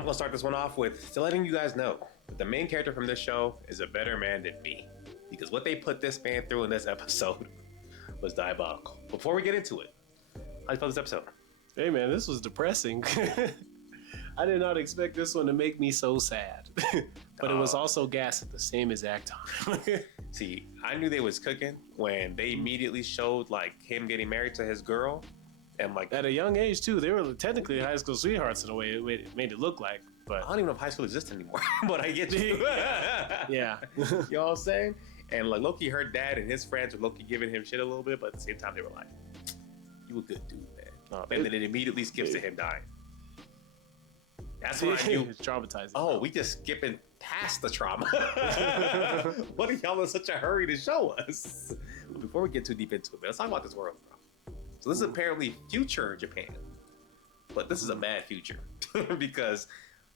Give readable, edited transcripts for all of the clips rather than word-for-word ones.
I'm gonna start this one off with letting you guys know that the main character from this show is a better man than me, because what they put this man through in this episode was diabolical. Before we get into it, how you felt this episode? Hey man, this was depressing. I did not expect this one to make me so sad, but it was also gas at the same exact time. See, I knew they was cooking when they immediately showed like him getting married to his girl, and like at a young age too. They were technically high school sweethearts in a way it made it look like. But I don't even know if high school exists anymore. But I get you. Yeah, you know what I'm saying? And like Loki, her dad and his friends were Loki giving him shit a little bit, but at the same time they were like, "You a good dude, man." And then it immediately skips to him dying. That's when I knew. It's traumatizing. Oh, we just skipping past the trauma. What are y'all in such a hurry to show us? But before we get too deep into it, let's talk about this world, bro. So this is apparently future Japan, but this is a bad future because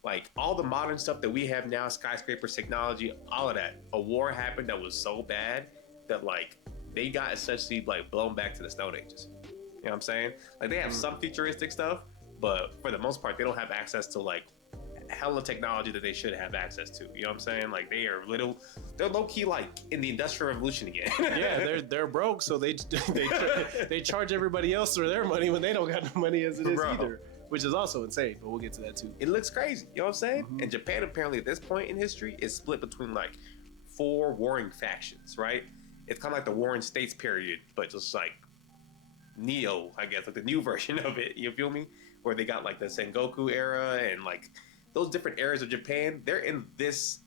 like all the modern stuff that we have now, skyscrapers, technology, all of that, a war happened that was so bad that like they got essentially like blown back to the Stone Ages. You know what I'm saying? Like they have some futuristic stuff, but for the most part, they don't have access to like hella technology that they should have access to. You know what I'm saying? Like they're low key like in the Industrial Revolution again. Yeah, they're broke, so they charge everybody else for their money when they don't got no money as it is either, which is also insane. But we'll get to that too. It looks crazy. You know what I'm saying? Mm-hmm. And Japan apparently at this point in history is split between like 4 warring factions. Right? It's kind of like the Warring States period, but just like Neo, I guess, like the new version of it. You feel me? Where they got like the Sangoku era and like those different eras of Japan, they're in this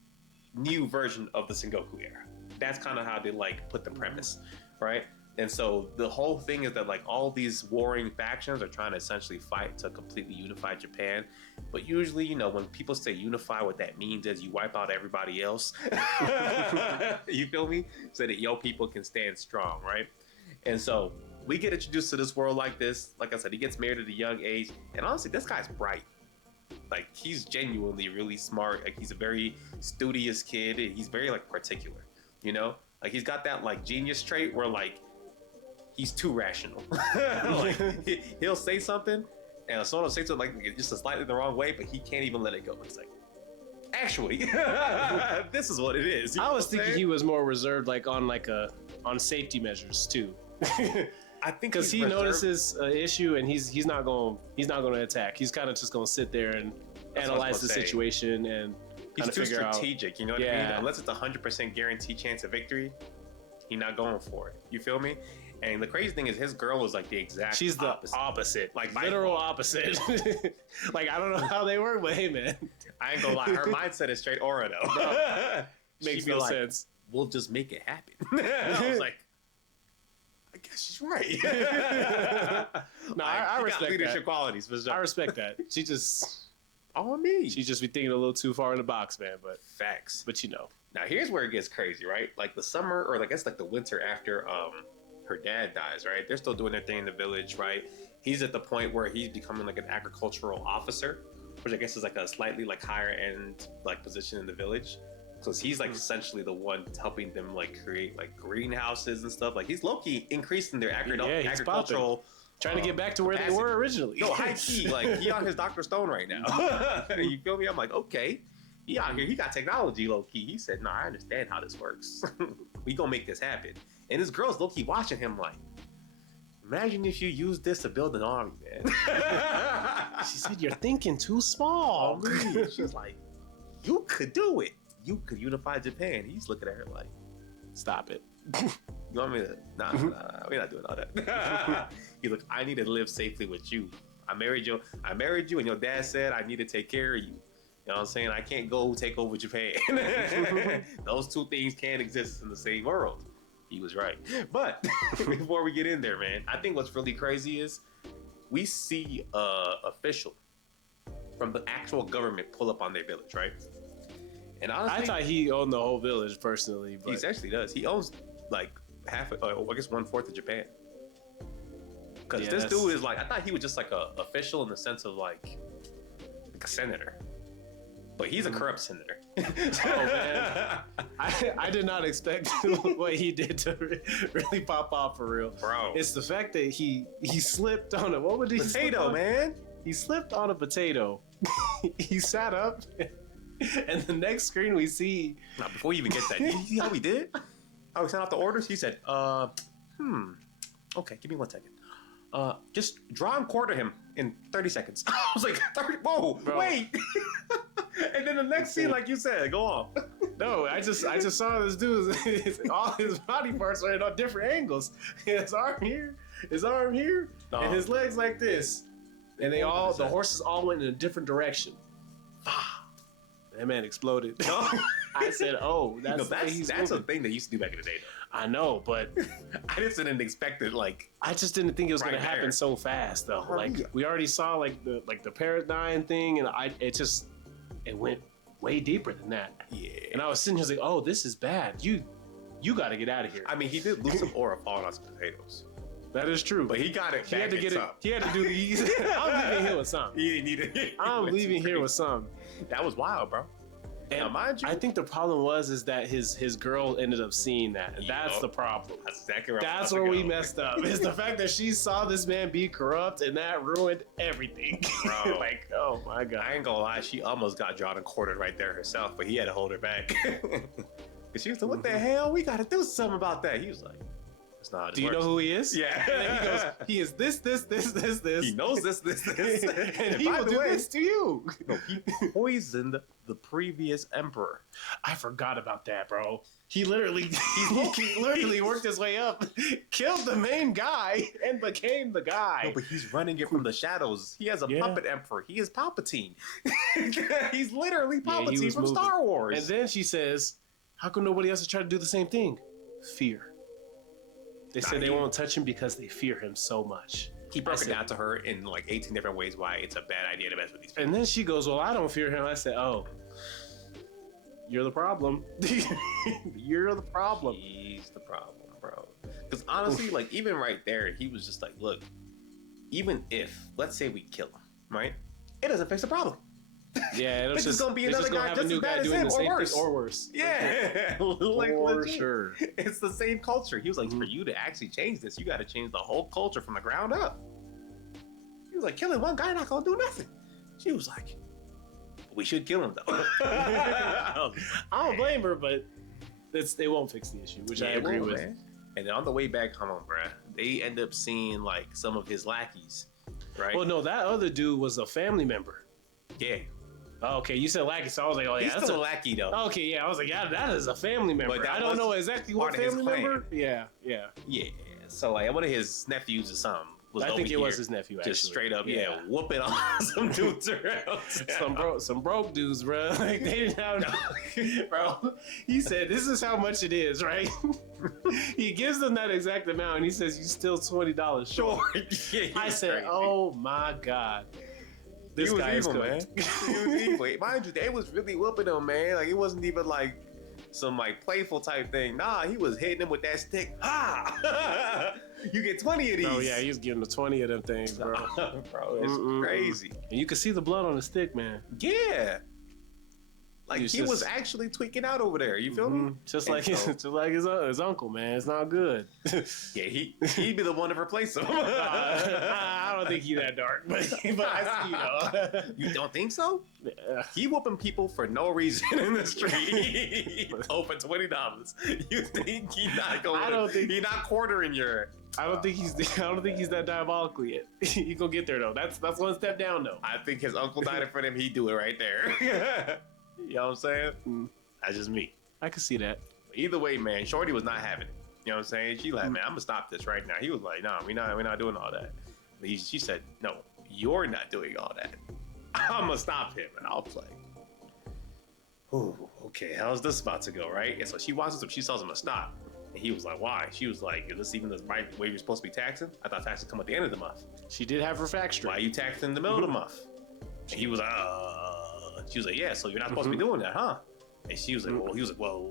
new version of the Sengoku era. That's kind of how they like put the premise, right? And so the whole thing is that like all these warring factions are trying to essentially fight to completely unify Japan. But usually, you know, when people say unify, what that means is you wipe out everybody else. You feel me? So that your people can stand strong, right? And so we get introduced to this world like this. Like I said, he gets married at a young age. And honestly, this guy's bright. Like he's genuinely really smart. Like he's a very studious kid. And he's very like particular, you know, like he's got that like genius trait where like he's too rational. Like he'll say something and someone will say something like just a slightly the wrong way, but he can't even let it go. It's like, actually, this is what it is. I was thinking he was more reserved, like on safety measures too. I think because he notices an issue and he's not going to attack. He's kind of just going to sit there and analyze the situation and he's too strategic. You know what I mean? Unless it's 100% guaranteed chance of victory, he's not going for it. You feel me? And the crazy thing is, his girl was like the exact. She's the opposite, like literal opposite. Like I don't know how they work, but hey, man, I ain't gonna lie. Her mindset is straight aura though. Bro, makes no sense. We'll just make it happen. I was like, I guess she's right. No, I respect leadership qualities. For sure. I respect that. She just on me. She just be thinking a little too far in the box, man. But facts. But you know, now here's where it gets crazy, right? Like the summer, or I guess like the winter after her dad dies, right? They're still doing their thing in the village, right? He's at the point where he's becoming like an agricultural officer, which I guess is like a slightly like higher end like position in the village. So he's like essentially the one helping them like create like greenhouses and stuff. Like he's low-key increasing their agricultural trying to get back to where capacity. They were originally. No, high key, like he on his Dr. Stone right now. You feel me? I'm like, okay, he out here, he got technology low-key. He said, no, I understand how this works. We gonna make this happen. And this girl's low-key watching him like, imagine if you use this to build an army, man. She said, you're thinking too small. She's like, you could do it. You could unify Japan. He's looking at her like, stop it. You want me to? Nah, we're not doing all that. He's like, I need to live safely with you. I married you, and your dad said I need to take care of you. You know what I'm saying? I can't go take over Japan. Those two things can't exist in the same world. He was right. But before we get in there, man, I think what's really crazy is we see an official from the actual government pull up on their village, right? And honestly, I thought he owned the whole village personally. But he essentially does. He owns like half, I guess 1/4 of Japan. Because this dude is like, I thought he was just like a official in the sense of like a senator. But he's a corrupt senator. Oh man, I did not expect what he did to really pop off for real, bro. It's the fact that he slipped on a what would he potato, man. He slipped on a potato He sat up, and the next screen we see. Now, before you even get that, you see how he did? How he sent out the orders? He said, okay, give me 1 second. Just draw and quarter him in 30 seconds. I was like, 30, whoa, bro. Wait. And then the next scene, like you said, go on. No, I just saw this dude. All his body parts are on different angles. His arm here, and his legs like this. And the horses all went in a different direction. That man exploded. I said, "Oh, that's a thing they used to do back in the day." Though. I know, but I just didn't expect it. Like, I just didn't think it was going to happen so fast, though. Like, we already saw like the paradigm thing, and it went way deeper than that. Yeah. And I was sitting here like, "Oh, this is bad. You got to get out of here." I mean, he did lose some aura falling on some potatoes. That is true, but he got it. He had to get it. He had to do these. I'm leaving here with something. He didn't need it. I'm leaving here with something. That was wild, bro. And now, mind you, I think the problem is that his girl ended up seeing that. And that's the problem. That's exactly right. That's where we messed up. Is the fact that she saw this man be corrupt, and that ruined everything. Bro, like, oh my god! I ain't gonna lie, she almost got drawn and quartered right there herself, but he had to hold her back. Cause she was like, "What the hell? We got to do something about that." He was like, "That's not how this Do you works." know who he is? Yeah. And then he goes, "He is this. He knows this, and he will do this to you." No, he poisoned the previous emperor. I forgot about that, bro. He literally worked his way up, killed the main guy, and became the guy. No, but he's running it from the shadows. He has a puppet emperor. He is Palpatine. He's literally Palpatine from Star Wars. And then she says, "How come nobody else has tried to do the same thing?" Fear. They said they won't touch him because they fear him so much. He broke it down to her in like 18 different ways why it's a bad idea to mess with these people. And then she goes, "Well, I don't fear him." I said, "Oh, you're the problem." You're the problem. He's the problem, bro. Because honestly, like, even right there, he was just like, look, even if, let's say we kill him, right? It doesn't fix the problem. Yeah, it's just gonna be another guy just as bad as him, or worse. Yeah, like, for sure. It's the same culture. He was like, for you to actually change this, you got to change the whole culture from the ground up. He was like, killing one guy not gonna do nothing. She was like, we should kill him though. I don't blame her, but they won't fix the issue, which I agree with. Man. And then on the way back home, bruh, they end up seeing like some of his lackeys, right? Well, no, that other dude was a family member. Yeah. Oh, okay, you said lackey, so I was like, "Oh yeah, he's that's still a lackey though." Okay, yeah, I was like, "Yeah, that is a family member." I don't know exactly what family member. Yeah. So like one of his nephews or something. I think it was his nephew. Actually. Just straight up, whooping on some dudes around. some broke dudes, bro. Like they didn't have, bro. He said, "This is how much it is, right?" He gives them that exact amount, and he says, "You still $20 short." I said, crazy. "Oh my god." This guy is evil, man. He was evil. Mind you, they was really whooping him, man. Like, it wasn't even like some like playful type thing. Nah, he was hitting him with that stick. Ha! You get 20 of these. Oh yeah, he was giving him 20 of them things, bro. Bro, it's crazy. And you can see the blood on the stick, man. Yeah. Like he was actually tweaking out over there. You feel me? Just like his uncle, man. It's not good. Yeah, he'd be the one to replace him. I don't think he's that dark, but I see, you know. You don't think so? Yeah. He whooping people for no reason in the street. Oh, for $20. You think he's not going? He's not quartering your. I don't think he's that diabolical yet. He gonna get there though. That's one step down though. I think his uncle died in front of him. He'd do it right there. You know what I'm saying? That's just me. I can see that. Either way, man, Shorty was not having it. You know what I'm saying? She like, man, I'm gonna stop this right now. He was like, nah, we're not doing all that. But she said, no, you're not doing all that. I'm gonna stop him, and I'll play. Ooh, okay, how's this about to go, right? And so she watches him. She tells him to stop, and he was like, why? She was like, is this even the right way you're supposed to be taxing? I thought taxes come at the end of the month. She did have her facts straight. Why are you taxing in the middle of the month? And he was like, she was like, yeah, so you're not supposed to be doing that, huh? And she was like, well, he was like, well,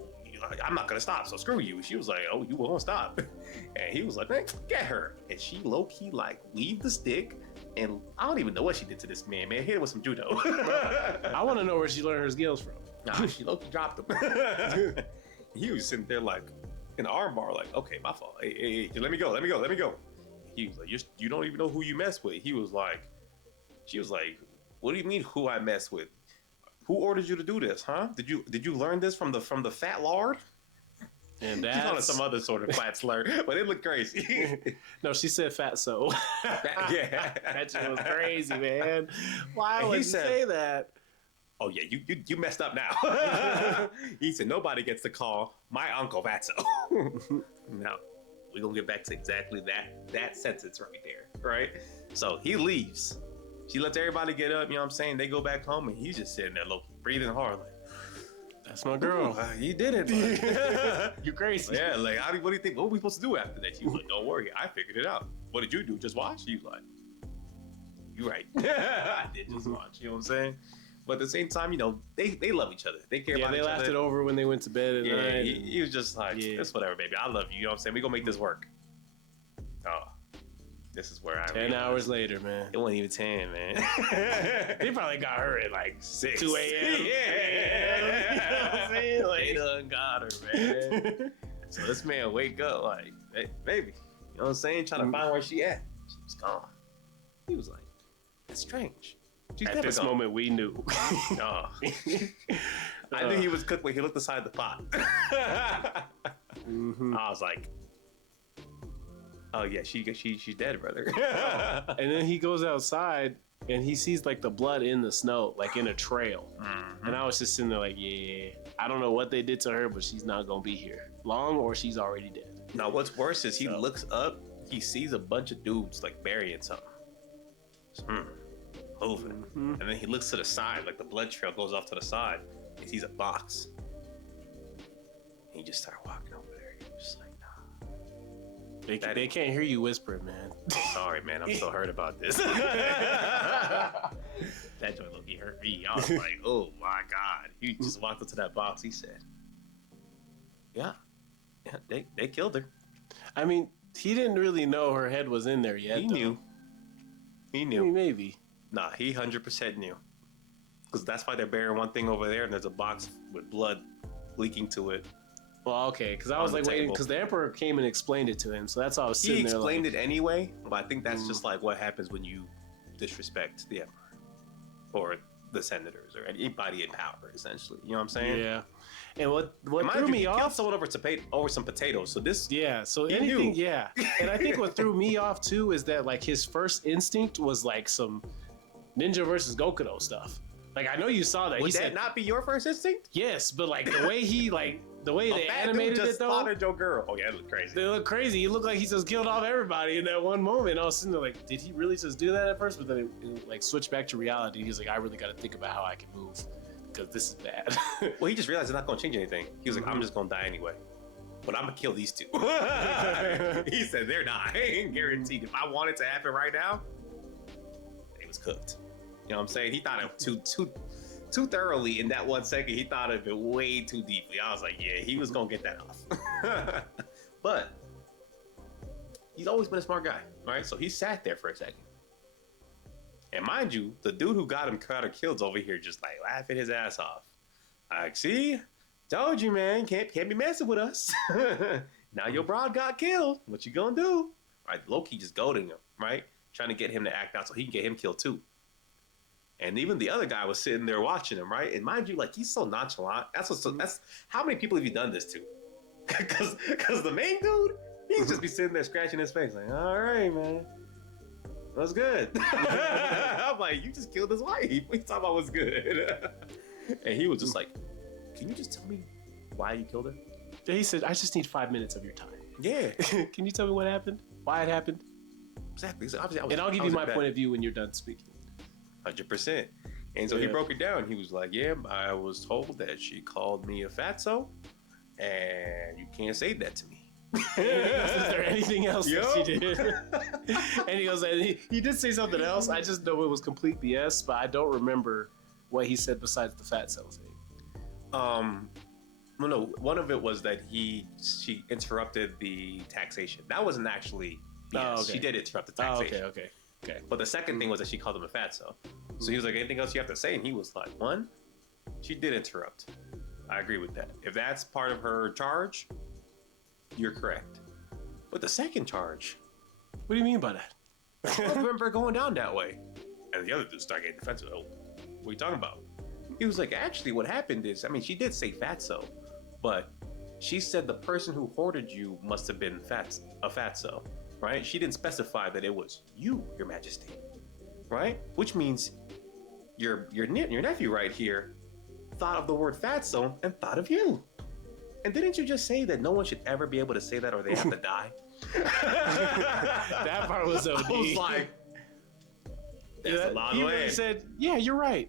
I'm not gonna stop, so screw you. She was like, oh, you won't stop. And he was like, man, get her. And she low-key like weaved the stick, and I don't even know what she did to this man. Hit him with some judo. I want to know where she learned her skills from. Nah, she low-key dropped him. He was sitting there like in the arm bar, like, okay, my fault. Hey, let me go. He was like, you don't even know who you mess with. She was like, What do you mean who I mess with? Who ordered you to do this, huh? Did you learn this from the fat lord? And She's on some other sort of flat slur, but it looked crazy. No, she said fatso. Yeah. That shit was crazy, man. Why would you say that? Oh yeah, you messed up now. He said nobody gets to call my Uncle Fatso. Now we're gonna get back to exactly that sentence right there, right? So he leaves. She lets everybody get up, you know what I'm saying? They go back home and he's just sitting there breathing hard like, that's my girl. You did it, buddy. You crazy. Yeah, like what do you think? What are we supposed to do after that? She was like, don't worry, I figured it out. What did you do? Just watch? He was like, you're right. I did just watch, you know what I'm saying? But at the same time, you know, they love each other. They care about each other. They laughed it over when they went to bed at night. He was just like, it's whatever, baby. I love you. You know what I'm saying? We're going to make this work. Oh, this is where 10 hours later, man. It wasn't even 10, man. They probably got her at like 6. 2 a.m. Yeah. You know what I'm saying? Like, they done got her, man. So this man wake up like, hey, baby. You know what I'm saying? Trying to find where she at. She was gone. He was like, that's strange. She's at this moment, we knew. I knew he was cooked when he looked inside the pot. I was like, oh yeah, she's dead, brother. And then he goes outside and he sees like the blood in the snow, like in a trail. And I was just sitting there like, yeah, I don't know what they did to her, but she's not gonna be here long, or she's already dead. Now what's worse is he looks up, he sees a bunch of dudes like burying something. Moving. And then he looks to the side, like the blood trail goes off to the side. He sees a box. And he just started walking over there. He was just like, nah. They can't hear you whispering, man. Sorry, man. I'm so hurt about this. That joint look-y hurt me. I was like, oh my God. He just walked up to that box. He said, yeah, they killed her. I mean, he didn't really know her head was in there yet. He knew. I mean, maybe. Nah, he 100% knew. Because that's why they're burying one thing over there, and there's a box with blood leaking to it. Well, okay, because I was like waiting, because the Emperor came and explained it to him, so that's why I was sitting there. He explained it anyway, but I think that's just like what happens when you disrespect the Emperor or the senators or anybody in power, essentially. You know what I'm saying? Yeah. And what threw me off? Killed someone over some potatoes. So this. Yeah. So anything. Yeah. And I think what threw me off too is that like his first instinct was like some Ninja versus Gokudo stuff. Like I know you saw that. Would that not be your first instinct? Yes, but like the way they animated it though. Slaughtered your girl. Oh yeah, it looked crazy. They look crazy. He looked like he just killed off everybody in that one moment. I was sitting there like, did he really just do that at first? But then it like switched back to reality. He's like, I really got to think about how I can move because this is bad. Well, he just realized it's not going to change anything. He was like, I'm just going to die anyway. But I'm going to kill these two. He said, they're dying, guaranteed. If I want it to happen right now, it was cooked. You know what I'm saying? He thought it too thoroughly in that 1 second. He thought of it way too deeply. I was like, yeah, he was going to get that off. But he's always been a smart guy, right? So he sat there for a second. And mind you, the dude who got him killed over here just like laughing his ass off. Like, see? Told you, man. Can't be messing with us. Now your broad got killed. What you gonna do? Right? Loki just goading him, right? Trying to get him to act out so he can get him killed too. And even the other guy was sitting there watching him, right? And mind you, like he's so nonchalant. That's how many people have you done this to? Because the main dude, he's just be sitting there scratching his face, like, all right, man. That's good. I'm like, you just killed his wife. We talking about what's good. And he was just like, can you just tell me why you killed her? He said, I just need 5 minutes of your time. Yeah. Can you tell me what happened? Why it happened? Exactly. So and I'll give you my point of view when you're done speaking. 100%. And so he broke it down. He was like, yeah, I was told that she called me a fatso, and you can't say that to me. Is there anything else that she did? And he goes, and he did say something else. I just know it was complete BS, but I don't remember what he said besides the fatso thing. No, one of it was that she interrupted the taxation. That wasn't actually BS. Oh, okay. She did interrupt the taxation. Oh, okay. But the second thing was that she called him a fatso. So he was like, anything else you have to say? And he was like, one, she did interrupt. I agree with that. If that's part of her charge, you're correct. But the second charge, what do you mean by that? I don't remember going down that way. And the other dude started getting defensive. Oh, what are you talking about? He was like, actually, what happened is, I mean, she did say fatso, but she said the person who hoarded you must have been a fatso, right? She didn't specify that it was you, Your Majesty, right? Which means your nephew right here thought of the word fatso and thought of you. And didn't you just say that no one should ever be able to say that or they have to die? That part was OD. I was like, that's a lot of land. He said, yeah, you're right.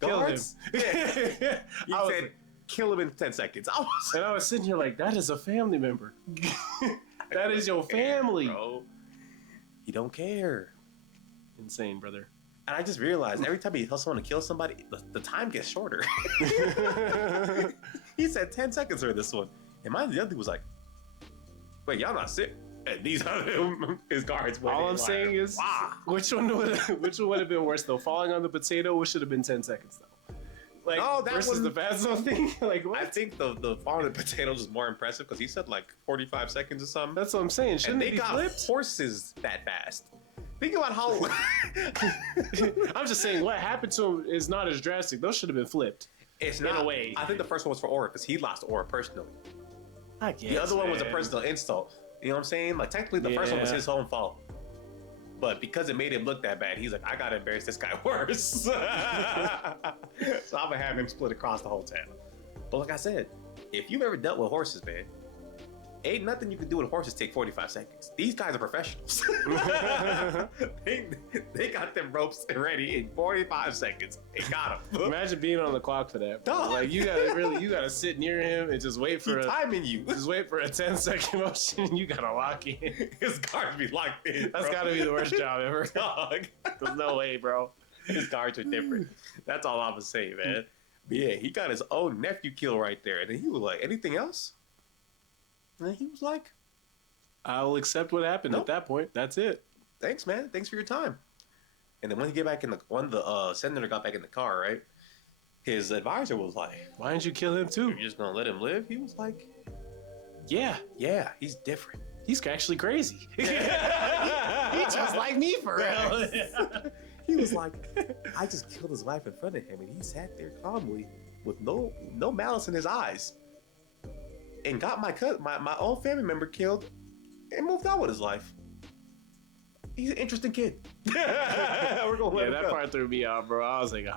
Kill him. Yeah. He said, kill him in 10 seconds. I was sitting here like, that is a family member. That is your family. Bro. He don't care. Insane, brother. And I just realized every time he tells someone to kill somebody, the time gets shorter. He said 10 seconds for this one. And the other dude was like, wait, y'all not sick? And these other his guards went. All I'm saying is, wow. which one would have been worse though? Falling on the potato, which should have been 10 seconds though. Like, oh, that versus the bad zone thing. Like, what? I think the falling on the potato is more impressive because he said like 45 seconds or something. That's what I'm saying. Shouldn't they be got flipped? Horses that fast. Think about how. I'm just saying what happened to him is not as drastic. Those should have been flipped. It's not. In a way. I think the first one was for Aura because he lost Aura personally. I guess. The other one was a personal insult. You know what I'm saying? Like technically, the first one was his own fault. But because it made him look that bad, he's like, I gotta embarrass this guy worse. So I'm gonna have him split across the whole town. But like I said, if you've ever dealt with horses, man, ain't nothing you can do with horses take 45 seconds. These guys are professionals. they got them ropes ready in 45 seconds. They got them. Imagine being on the clock for that. Bro. Like you gotta sit near him and just wait for timing you. Just wait for a 10-second motion and you gotta lock in. His guards be locked in. That's gotta be the worst job ever. Dog. There's no way, bro. His guards are different. That's all I'm gonna say, man. But yeah, he got his own nephew killed right there. And then he was like, anything else? And he was like, I'll accept what happened at that point. That's it. Thanks, man. Thanks for your time. And then when the senator got back in the car, right? His advisor was like, why didn't you kill him too? You're just going to let him live? He was like, yeah, he's different. He's actually crazy. He just like me for real. He was like, I just killed his wife in front of him and he sat there calmly with no malice in his eyes. And got my own family member killed and moved on with his life. He's an interesting kid. We're gonna let him that go. Part threw me off, bro. I was like,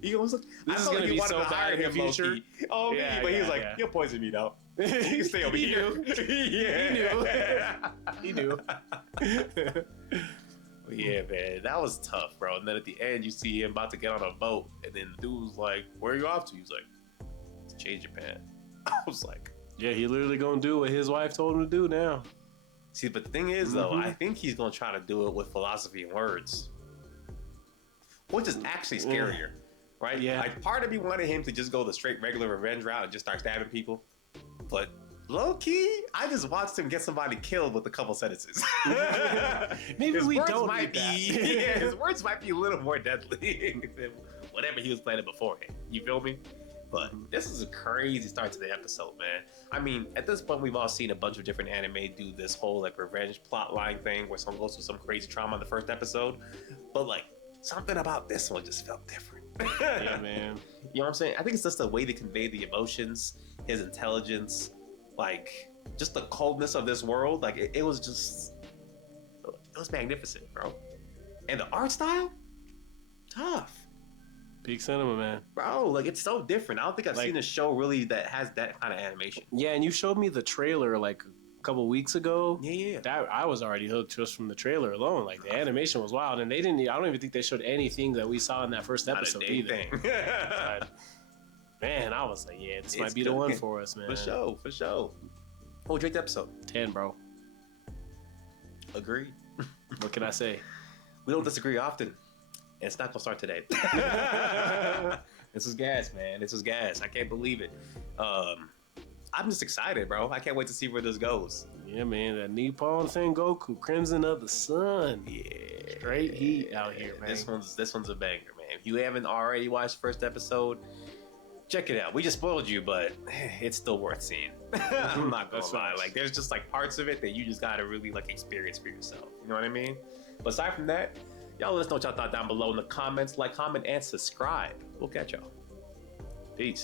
He was like, this is gonna be so bad in the future. Oh, yeah, but he was like, you'll poison me now. You can stay over here. He knew. Yeah, man, that was tough, bro. And then at the end, you see him about to get on a boat, and then the dude was like, "Where are you off to?" He was like, "To change Japan." I was like. Yeah, he literally gonna do what his wife told him to do now. See, but the thing is, though, I think he's gonna try to do it with philosophy and words, which is actually scarier, right? Yeah. Like, part of me wanted him to just go the straight regular revenge route and just start stabbing people, but low key, I just watched him get somebody killed with a couple sentences. Maybe we don't need that. His words might be a little more deadly than whatever he was planning beforehand. You feel me? But this is a crazy start to the episode, man. I mean, at this point, we've all seen a bunch of different anime do this whole like revenge plotline thing where someone goes through some crazy trauma in the first episode. But like something about this one just felt different. Yeah, man. You know what I'm saying? I think it's just the way they convey the emotions, his intelligence, like just the coldness of this world. Like it was magnificent, bro. And the art style, tough. Peak cinema, man. Bro, like it's so different. I don't think I've seen a show really that has that kind of animation. Yeah, and you showed me the trailer like a couple weeks ago. Yeah. That I was already hooked just from the trailer alone. Like the animation was wild, and I don't even think they showed anything that we saw in that first episode either. Man, I was like, yeah, this might be the one for us, man. For sure. Oh, great episode. 10, bro. Agreed. What can I say? We don't disagree often. And it's not gonna start today. This is gas, man. This is gas. I can't believe it. I'm just excited, bro. I can't wait to see where this goes. Yeah, man. That Nippon Sangoku, Crimson of the Sun. Yeah, straight heat out here, man. This one's a banger, man. If you haven't already watched the first episode, check it out. We just spoiled you, but it's still worth seeing. I'm not gonna lie. Like, there's just like parts of it that you just gotta really like experience for yourself. You know what I mean? But aside from that, Y'all let us know what y'all thought down below in the comments. Like, comment, and subscribe. We'll catch y'all. Peace.